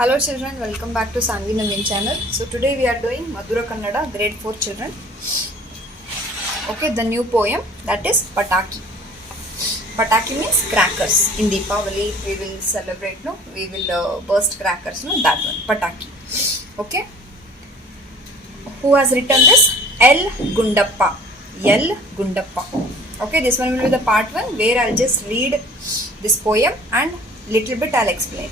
Hello children, welcome back to Sanvi Naveen channel. So today we are doing Madhura Kannada grade 4 children. Okay, the new poem that is Pataki. Pataki means crackers. In Deepavali we will celebrate, we will burst crackers, that one, Pataki. Okay. Who has written this? L. Gundappa. L. Gundappa. Okay, this one will be the part 1 where I'll just read this poem and little bit I'll explain.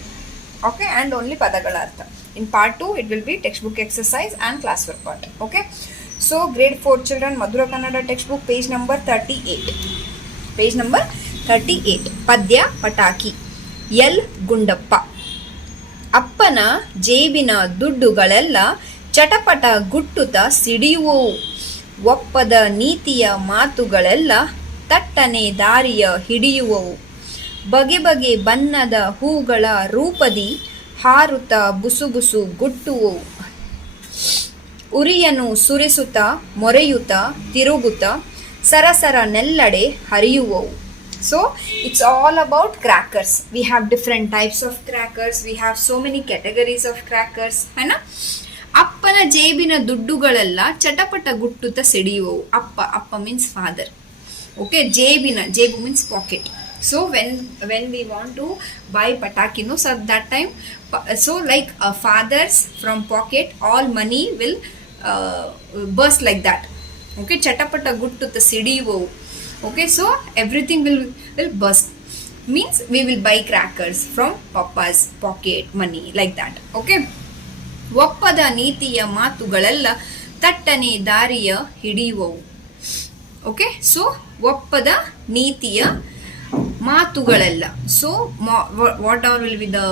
Okay, and only Padagala Artha. In part 2, it will be textbook exercise and classwork part. Okay, so grade 4 children, Madhura Kannada textbook, page number 38. Page number 38. Padya Pataki. L. Gundappa. ಅಪ್ಪನ ಜೇಬಿನ ದುಡ್ಡುಗಳೆಲ್ಲ ಚಟಪಟ ಗುಟ್ಟುತ್ತ ಸಿಡಿಯುವವು. ಒಪ್ಪದ ನೀತಿಯ ಮಾತುಗಳೆಲ್ಲ ತಟ್ಟನೆ ದಾರಿಯ ಹಿಡಿಯುವವು. ಬಗೆ ಬಗೆ ಬಣ್ಣದ ಹೂಗಳ ರೂಪದಿ ಹಾರುತ್ತ ಬುಸುಬುಸು ಗುಟ್ಟುವು. ಉರಿಯನು ಸುರಿಸುತ್ತ ಮೊರೆಯುತ್ತ ತಿರುಗುತ್ತ ಸರಸರ ನೆಲ್ಲಡೆ ಹರಿಯುವವು. So it's all about crackers. We have different types of crackers. We have so many categories of crackers. है ना? ಅಪ್ಪನ ಜೇಬಿನ ದುಡ್ಡುಗಳೆಲ್ಲ ಚಟಪಟ ಗುಟ್ಟುತ್ತ ಸಿಡಿಯುವವು. ಅಪ್ಪ means father. Okay, ಜೇಬು means pocket. So when we want to buy pataki, so at that time, so like fathers from pocket, all money will burst like that. Okay, chatapata guttu the sidivu. Okay, so everything will burst. Means we will buy crackers from papa's pocket money like that. Okay. ಒಪ್ಪದ ನೀತಿಯ ಮಾತುಗಳೆಲ್ಲ ತಟ್ಟನೆ ದಾರಿಯ ಹಿಡಿಯುವವು. Okay, so ಒಪ್ಪದ ನೀತಿಯ ಮಾತುಗಳೆಲ್ಲ. So what all will be the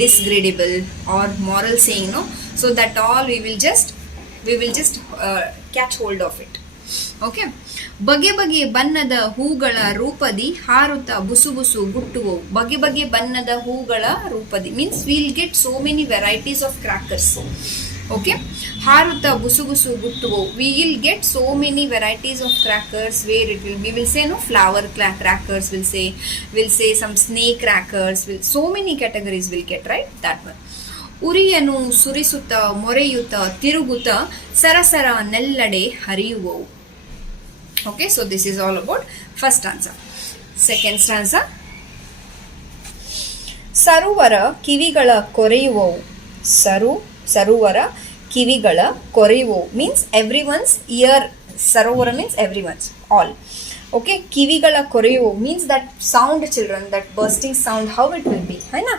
disagreeable or moral saying, no? So that all we will just catch hold of it. Okay. ಬಗೆ ಬಗೆ ಬಣ್ಣದ ಹೂಗಳ ರೂಪದಿ ಹಾರುತ್ತ ಬುಸುಬುಸು ಗುಟ್ಟುವವು. ಬಗೆ ಬಗೆ ಬಣ್ಣದ ಹೂಗಳ ರೂಪದಿ means we'll get so many varieties of crackers. Okay, ಹಾರುತ್ತ ಬುಸುಬುಸು ಗುಟ್ಟುವವು. We will get so many varieties of crackers where it will, we will say flower crackers, we'll say some snake crackers, so many categories will get, right? That one. ಉರಿಯನು ಸುರಿಸುತ್ತ ಮೊರೆಯುತ್ತ ತಿರುಗುತ್ತ ಸರಸರ ನೆಲ್ಲಡೆ ಹರಿಯುವವು. Okay, so this is all about first stanza. Second stanza. ಸರುವರ ಕಿವಿಗಳ ಕೊರೆಯುವವು. ಸರುವರ ಕಿವಿಗಳ ಕೊರೆಯುವವು means everyone's ear. ಸರೋವರ means everyone's, all. Okay, ಕಿವಿಗಳ ಕೊರೆಯುವವು means that sound, children, that bursting sound, how it will be, hai na?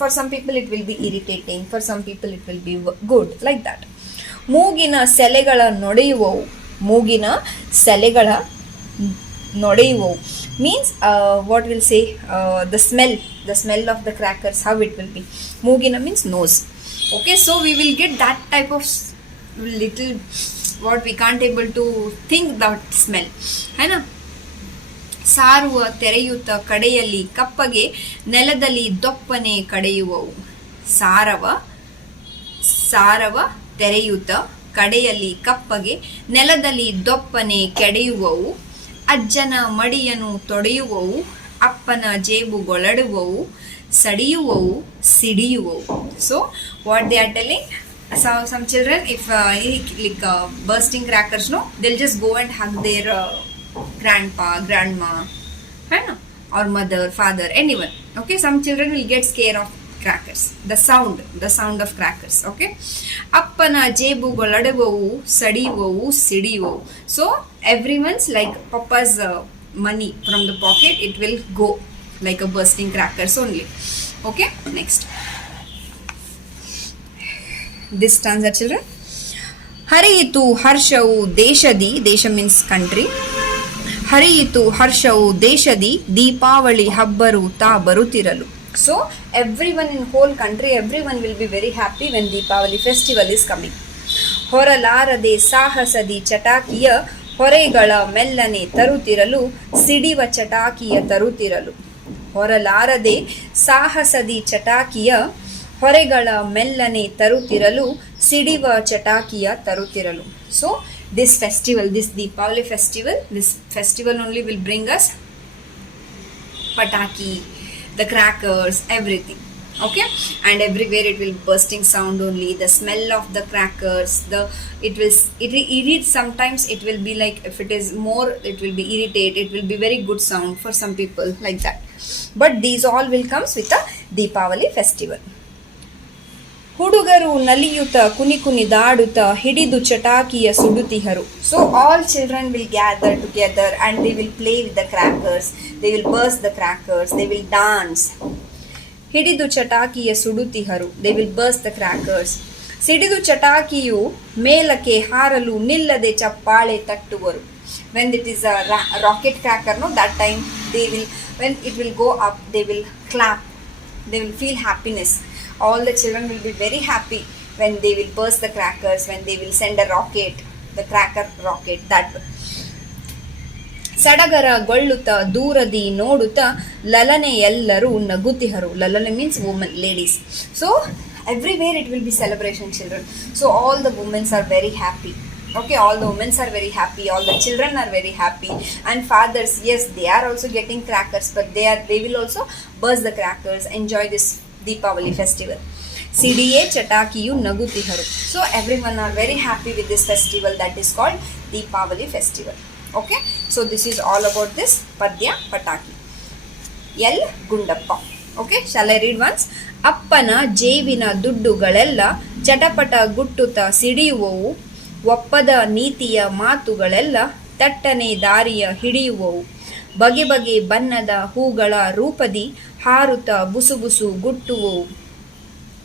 For some people it will be irritating, for some people it will be good, like that. ಮೂಗಿನ ಸೆಲೆಗಳ ನೊಡೆಯುವವು. ಮೂಗಿನ ಸೆಲೆಗಳ ನೊಡೆಯುವವು means what will say, the smell of the crackers, how it will be. ಮೂಗಿನ means nose. Okay, so we will get that type of little, what we can't able to think that smell, है ना? ಸಾರುವ ತೆರೆಯುತ್ತ ಕಡೆಯಲ್ಲಿ ಕಪ್ಪಗೆ ನೆಲದಲ್ಲಿ ದೊಪ್ಪನೆ ಕಡೆಯುವವು. ಸಾರವ ತೆರೆಯುತ್ತ ಕಡೆಯಲ್ಲಿ ಕಪ್ಪಗೆ ನೆಲದಲ್ಲಿ ದೊಪ್ಪನೆ ಕೆಡೆಯುವವು. ಅಜ್ಜನ ಮಡಿಯನು ತೊಡೆಯುವವು. ಅಪ್ಪನ ಜೇಬುಗೊಳಡುವವು. ಸಡಿಯುವವು ಸಿಡಿಯುವವು. So what they are telling, so some children, if like bursting crackers, no, they'll just go and hug their grandpa, grandma, or mother, father, anyone. Okay, some children will get scared of crackers, the sound of crackers. Okay, ಅಪ್ಪನ ಜೇಬುಗೊಳಡುವವು ಸಡಿಯುವವು ಸಿಡಿಯುವವು. So everyone's, like papa's money from the pocket, it will go like a bursting crackers only. Okay, next this stanza, children. ಹರಿಯಿತು ಹರ್ಷವು ದೇಶದಿ, ದೇಶ means country. ಹರಿಯಿತು ಹರ್ಷವು ದೇಶದಿ ದೀಪಾವಳಿ ಹಬ್ಬರು ತಾ ಬರುತ್ತಿರಲು. So everyone in whole country, everyone will be very happy when Deepavali festival is coming. ಹೊರಲಾರದೆ ಸಾಹಸದಿ ಚಟಾಕಿಯ ಹೊರೆಗಳ ಮೆಲ್ಲನೆ ತರುತ್ತಿರಲು ಸಿಡಿವ ಚಟಾಕಿಯ ತರುತ್ತಿರಲು. ಹೊರಲಾರದೆ ಸಾಹಸದಿ ಚಟಾಕಿಯ ಹೊರೆಗಳ ಮೆಲ್ಲನೆ ತರುತ್ತಿರಲು ಸಿಡಿವ ಚಟಾಕಿಯ ತರುತ್ತಿರಲು. So this festival, this Deepavali festival, this festival only will bring us pataki, the crackers, everything. Okay, and everywhere it will bursting sound only, the smell of the crackers, it will irritate. Sometimes it will be like, if it is more, it will be irritate, it will be very good sound for some people, like that. But these all will comes with the Deepavali festival. ಹುಡುಗರು ನಲಿಯುತ ಕುನಿ ಕುನಿದಾಡುತ್ತ ಹಿಡಿದು ಚಟಾಕಿಯ ಸುಡುತಿಹರು. So all children will gather together and they will play with the crackers, they will burst the crackers, they will dance. ಹಿಡಿದು ಚಟಾಕಿಯ ಸುಡುತಿಹರು, they will burst the crackers. ಸಿಡಿದು ಚಟಾಕಿಯು ಮೇಲಕ್ಕೆ ಹಾರಲು ನಿಲ್ಲದೆ ಚಪ್ಪಾಳೆ ತಟ್ಟುವರು. When it is a rocket cracker, no, that time they will, when it will go up, they will clap, they will feel happiness. All the children will be very happy when they will burst the crackers, when they will send a rocket, the cracker rocket, that. ಸಡಗರ ಗೊಳ್ಳುತ್ತ ದೂರದಿ ನೋಡುತ್ತ ಲಲನೆ ಎಲ್ಲರೂ ನಗುತಿಹರು. ಲಲನೆ means women, ladies. So everywhere it will be celebration, children. So all the women are very happy. Okay, all the women are very happy, all the children are very happy, and fathers, yes, they are also getting crackers, but they will also burst the crackers, enjoy this Deepavali festival. ಸಿಡಿಯೇ ಚಟಾಕಿಯು ನಗುತಿಹರು. So everyone are very happy with this festival that is called Deepavali festival. Okay, so this is all about this Padya Pataki. L. Gundappa. Okay, shall I read once? ಅಪ್ಪನ ಜೇವಿನ ದುಡ್ಡುಗಳೆಲ್ಲ ಚಟಪಟ ಗುಟ್ಟುತ್ತ ಸಿಡಿಯುವವು, ಒಪ್ಪದ ನೀತಿಯ ಮಾತುಗಳೆಲ್ಲ ತಟ್ಟನೆ ದಾರಿಯ ಹಿಡಿಯುವವು, ಬಗೆ ಬಗೆ ಬಣ್ಣದ ಹೂಗಳ ರೂಪದಿ ಹಾರುತ್ತ ಬುಸುಬುಸು ಗುಟ್ಟುವವು,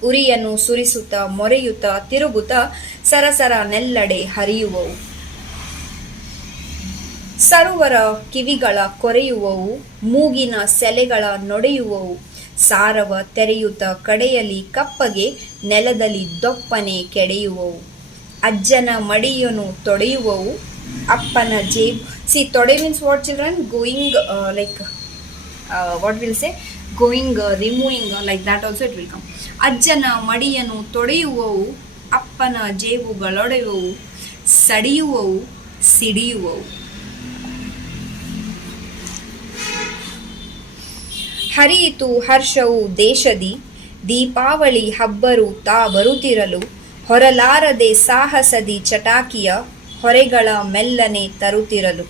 ಉರಿಯನ್ನು ಸುರಿಸುತ್ತ ಮೊರೆಯುತ್ತ ತಿರುಗುತ್ತ ಸರಸರ ನೆಲ್ಲಡೆ ಹರಿಯುವವು, ಸರೋವರ ಕಿವಿಗಳ ಕೊರೆಯುವವು, ಮೂಗಿನ ಸೆಲೆಗಳ ನೊಡೆಯುವವು, ಸಾರವ ತೆರೆಯುತ್ತ ಕಡೆಯಲ್ಲಿ ಕಪ್ಪಗೆ ನೆಲದಲ್ಲಿ ದೊಪ್ಪನೆ ಕೆಡೆಯುವವು, ಅಜ್ಜನ ಮಡಿಯನ್ನು ತೊಡೆಯುವವು, ಅಪ್ಪನ ಜೇಬ್. ಸಿ ತೊಡೆ means what children? Going like what will say, going removing, like that also it will come. ಅಜ್ಜನ ಮಡಿಯನ್ನು ತೊಡೆಯುವವು, ಅಪ್ಪನ ಜೇಬುಗಳೊಡೆಯುವವು, ಸಡಿಯುವವು, ಸಿಡಿಯುವವು. ಹರಿಯಿತು ಹರ್ಷವು ದೇಶದಿ, ದೀಪಾವಳಿ ಹಬ್ಬರು ತಾ ಬರುತ್ತಿರಲು, ಹೊರಲಾರದೆ ಸಾಹಸದಿ ಚಟಾಕಿಯ ಹೊರೆಗಳ ಮೆಲ್ಲನೆ ತರುತ್ತಿರಲು,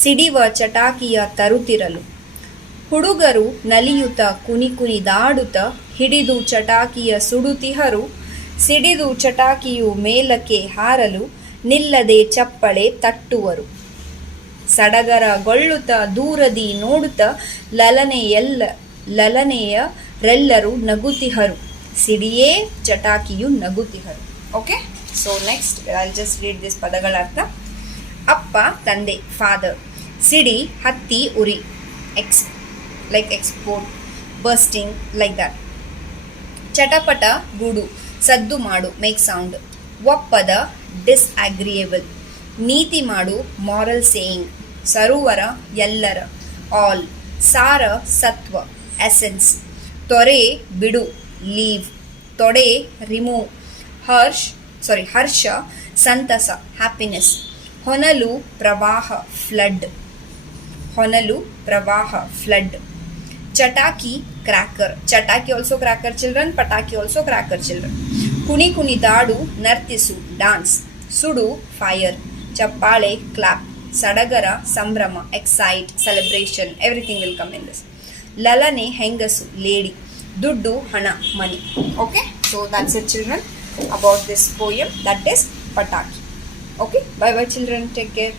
ಸಿಡಿವ ಚಟಾಕಿಯ ತರುತ್ತಿರಲು. ಹುಡುಗರು ನಲಿಯುತ್ತ ಕುನಿ ಕುನಿದಾಡುತ್ತ ಹಿಡಿದು ಚಟಾಕಿಯ ಸುಡುತಿಹರು, ಸಿಡಿದು ಚಟಾಕಿಯು ಮೇಲಕ್ಕೆ ಹಾರಲು ನಿಲ್ಲದೆ ಚಪ್ಪಳೆ ತಟ್ಟುವರು. ಸಡಗರಗೊಳ್ಳುತ್ತ ದೂರದಿ ನೋಡುತ್ತ ಲಲನೆಯರೆಲ್ಲರೂ ನಗುತಿಹರು, ಸಿಡಿಯೇ ಚಟಾಕಿಯು ನಗುತಿಹರು. Okay, so next I'll just read this ಪದಗಳ ಅರ್ಥ. ಅಪ್ಪ ತಂದೆ, ಫಾದರ್. ಸಿಡಿ ಹತ್ತಿ ಉರಿ, like export, bursting, like that. ಚಟಪಟ ಗೂಡು, ಸದ್ದು ಮಾಡು, ಮೇಕ್ ಸೌಂಡ್. ಒಪ್ಪದ, ಡಿಸ್ಅಗ್ರಿಯೇಬಲ್. ನೀತಿ ಮಾಡು, ಮಾರಲ್ ಸೇಯಿಂಗ್. ಸರೋವರ, ಎಲ್ಲರ, ಆಲ್. ಸಾರ, ಸತ್ವ, ಎಸೆನ್ಸ್. ತೊರೆ, ಬಿಡು, ಲೀವ್. ತೊಡೆ, ರಿಮೂವ್. ಹರ್ಷ, ಸಂತಸ, ಹ್ಯಾಪಿನೆಸ್. ಹೊನಲು, ಪ್ರವಾಹ, ಫ್ಲಡ್. ಹೊನಲು, ಪ್ರವಾಹ, ಫ್ಲಡ್. ಚಟಾಕಿ, ಕ್ರ್ಯಾಕರ್. ಚಟಾಕಿ ಆಲ್ಸೋ ಕ್ರ್ಯಾಕರ್ ಚಿಲ್ಡ್ರನ್, ಪಟಾಕಿ ಆಲ್ಸೋ ಕ್ರ್ಯಾಕರ್ ಚಿಲ್ಡ್ರನ್. ಕುಣಿ ಕುಣಿದಾಡು, ನರ್ತಿಸು, ಡಾನ್ಸ್. ಸುಡು, ಫೈರ್. ಚಪ್ಪಾಳೆ, ಕ್ಲಾಪ್. ಸಡಗರ, ಸಂಭ್ರಮ, excite, celebration, everything will come in this. ಲಲನೆ, ಹೆಂಗಸು, ಲೇಡಿ. ದುಡ್ಡು, ಹಣ, ಮನಿ. Okay, so that's it children about this poem, that is Pataki. Okay, bye bye children, take care.